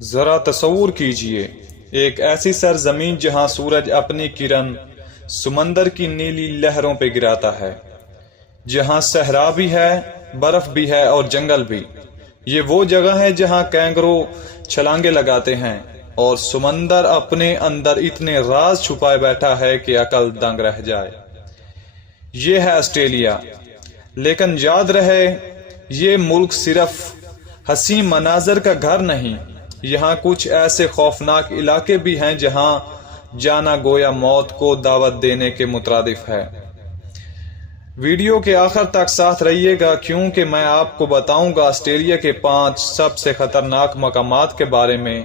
ذرا تصور کیجئے ایک ایسی سرزمین جہاں سورج اپنی کرن سمندر کی نیلی لہروں پہ گراتا ہے، جہاں صحرا بھی ہے، برف بھی ہے اور جنگل بھی۔ یہ وہ جگہ ہے جہاں کینگرو چھلانگے لگاتے ہیں اور سمندر اپنے اندر اتنے راز چھپائے بیٹھا ہے کہ عقل دنگ رہ جائے۔ یہ ہے آسٹریلیا، لیکن یاد رہے یہ ملک صرف حسین مناظر کا گھر نہیں، یہاں کچھ ایسے خوفناک علاقے بھی ہیں جہاں جانا گویا موت کو دعوت دینے کے مترادف ہے۔ ویڈیو کے آخر تک ساتھ رہیے گا کیونکہ میں آپ کو بتاؤں گا آسٹریلیا کے 5 سب سے خطرناک مقامات کے بارے میں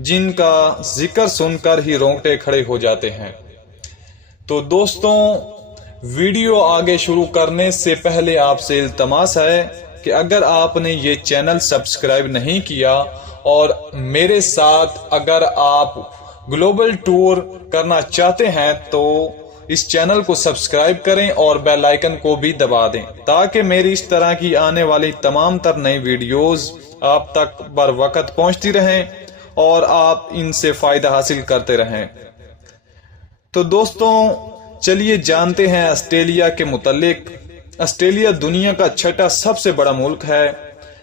جن کا ذکر سن کر ہی رونگٹے کھڑے ہو جاتے ہیں۔ تو دوستوں، ویڈیو آگے شروع کرنے سے پہلے آپ سے التماس ہے کہ اگر آپ نے یہ چینل سبسکرائب نہیں کیا اور میرے ساتھ اگر آپ گلوبل ٹور کرنا چاہتے ہیں تو اس چینل کو سبسکرائب کریں اور بیل آئیکن کو بھی دبا دیں تاکہ میری اس طرح کی آنے والی تمام تر نئی ویڈیوز آپ تک بر وقت پہنچتی رہیں اور آپ ان سے فائدہ حاصل کرتے رہیں۔ تو دوستوں، چلیے جانتے ہیں آسٹریلیا کے متعلق۔ آسٹریلیا دنیا کا 6واں سب سے بڑا ملک ہے،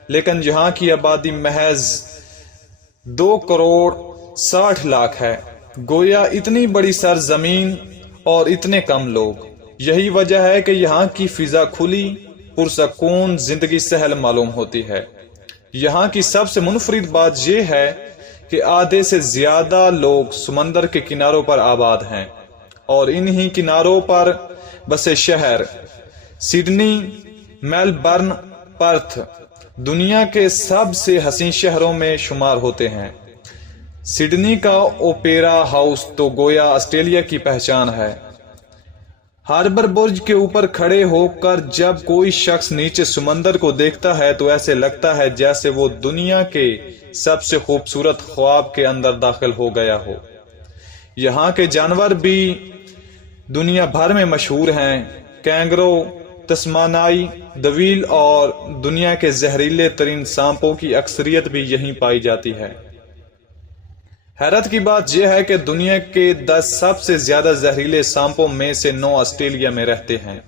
لیکن یہاں کی آبادی محض 2 کروڑ 60 لاکھ ہے۔ گویا اتنی بڑی سرزمین اور اتنے کم لوگ۔ یہی وجہ ہے کہ یہاں کی فضا کھلی، پرسکون زندگی سہل معلوم ہوتی ہے۔ یہاں کی سب سے منفرد بات یہ ہے کہ آدھے سے زیادہ لوگ سمندر کے کناروں پر آباد ہیں اور انہی کناروں پر بسے شہر سڈنی، میلبرن، پرتھ دنیا کے سب سے حسین شہروں میں شمار ہوتے ہیں۔ سڈنی کا اوپیرا ہاؤس تو گویا آسٹریلیا کی پہچان ہے۔ ہاربر برج کے اوپر کھڑے ہو کر جب کوئی شخص نیچے سمندر کو دیکھتا ہے تو ایسے لگتا ہے جیسے وہ دنیا کے سب سے خوبصورت خواب کے اندر داخل ہو گیا ہو۔ یہاں کے جانور بھی دنیا بھر میں مشہور ہیں۔ کینگرو، تسمانائی دویل اور دنیا کے زہریلے ترین سانپوں کی اکثریت بھی یہیں پائی جاتی ہے۔ حیرت کی بات یہ ہے کہ دنیا کے 10 سب سے زیادہ زہریلے سانپوں میں سے 9 آسٹریلیا میں رہتے ہیں۔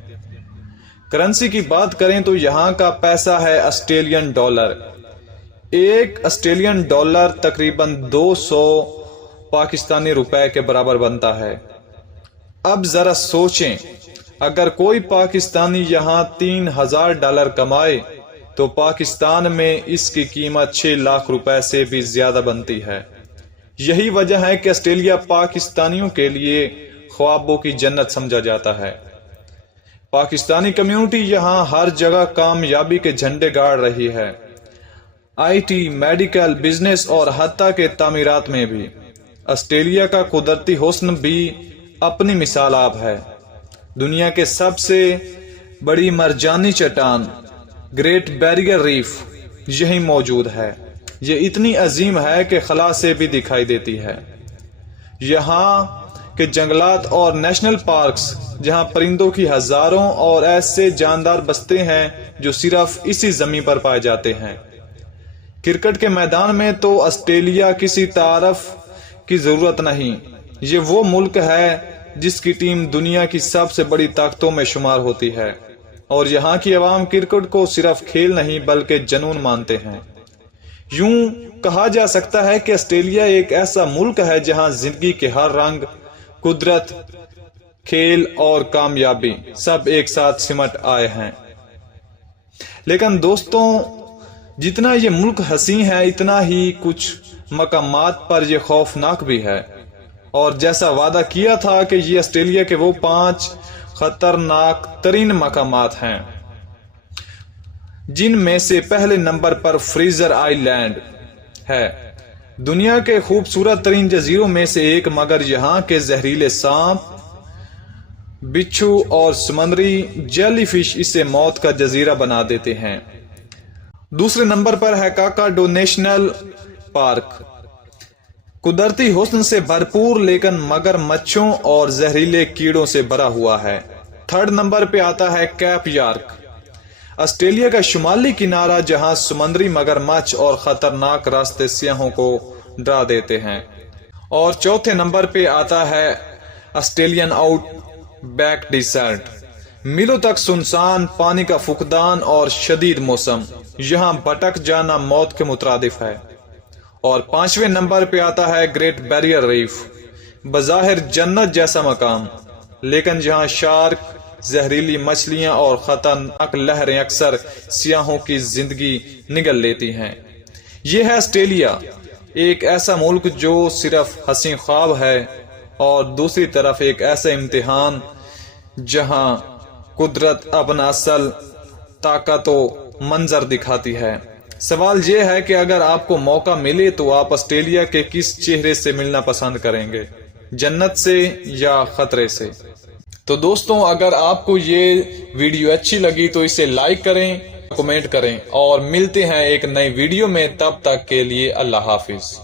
کرنسی کی بات کریں تو یہاں کا پیسہ ہے آسٹریلین ڈالر۔ ایک آسٹریلین ڈالر تقریباً 200 پاکستانی روپے کے برابر بنتا ہے۔ اب ذرا سوچیں، اگر کوئی پاکستانی یہاں $3000 کمائے تو پاکستان میں اس کی قیمت 6 لاکھ روپے سے بھی زیادہ بنتی ہے۔ یہی وجہ ہے کہ آسٹریلیا پاکستانیوں کے لیے خوابوں کی جنت سمجھا جاتا ہے۔ پاکستانی کمیونٹی یہاں ہر جگہ کامیابی کے جھنڈے گاڑ رہی ہے۔ آئی ٹی، میڈیکل، بزنس اور حتیٰ کہ تعمیرات میں بھی۔ آسٹریلیا کا قدرتی حسن بھی اپنی مثال آپ ہے۔ دنیا کے سب سے بڑی مرجانی چٹان گریٹ بیریئر ریف یہیں موجود ہے۔ یہ اتنی عظیم ہے کہ خلا سے بھی دکھائی دیتی ہے۔ یہاں کے جنگلات اور نیشنل پارکس جہاں پرندوں کی ہزاروں اور ایسے جاندار بستے ہیں جو صرف اسی زمین پر پائے جاتے ہیں۔ کرکٹ کے میدان میں تو آسٹریلیا کسی تعارف کی ضرورت نہیں۔ یہ وہ ملک ہے جس کی ٹیم دنیا کی سب سے بڑی طاقتوں میں شمار ہوتی ہے اور یہاں کی عوام کرکٹ کو صرف کھیل نہیں بلکہ جنون مانتے ہیں۔ یوں کہا جا سکتا ہے کہ آسٹریلیا ایک ایسا ملک ہے جہاں زندگی کے ہر رنگ، قدرت، کھیل اور کامیابی سب ایک ساتھ سمٹ آئے ہیں۔ لیکن دوستوں، جتنا یہ ملک حسین ہے اتنا ہی کچھ مقامات پر یہ خوفناک بھی ہے، اور جیسا وعدہ کیا تھا کہ یہ آسٹریلیا کے وہ 5 خطرناک ترین مقامات ہیں جن میں سے پہلے نمبر پر فریزر آئی لینڈ ہے۔ دنیا کے خوبصورت ترین جزیروں میں سے ایک، مگر یہاں کے زہریلے سانپ، بچھو اور سمندری جیلی فش اسے موت کا جزیرہ بنا دیتے ہیں۔ دوسرے نمبر پر ہے کاکاڈو نیشنل پارک، قدرتی حسن سے بھرپور لیکن مگر مچھوں اور زہریلے کیڑوں سے بھرا ہوا ہے۔ 3rd نمبر پہ آتا ہے کیپ یارک، آسٹریلیا کا شمالی کنارہ جہاں سمندری مگرمچھ اور خطرناک راستے سیاحوں کو ڈرا دیتے ہیں۔ اور چوتھے نمبر پہ آتا ہے آسٹریلین آؤٹ بیک ڈیسرٹ، میلوں تک سنسان، پانی کا فقدان اور شدید موسم، یہاں بھٹک جانا موت کے مترادف ہے۔ اور پانچویں نمبر پہ آتا ہے گریٹ بیریئر ریف، بظاہر جنت جیسا مقام، لیکن جہاں شارک، زہریلی مچھلیاں اور خطرناک لہریں اکثر سیاحوں کی زندگی نگل لیتی ہیں۔ یہ ہے آسٹریلیا، ایک ایسا ملک جو صرف حسین خواب ہے، اور دوسری طرف ایک ایسا امتحان جہاں قدرت اپنا اصل طاقت و منظر دکھاتی ہے۔ سوال یہ ہے کہ اگر آپ کو موقع ملے تو آپ آسٹریلیا کے کس چہرے سے ملنا پسند کریں گے، جنت سے یا خطرے سے؟ تو دوستوں، اگر آپ کو یہ ویڈیو اچھی لگی تو اسے لائک کریں، کمنٹ کریں، اور ملتے ہیں ایک نئی ویڈیو میں، تب تک کے لیے اللہ حافظ۔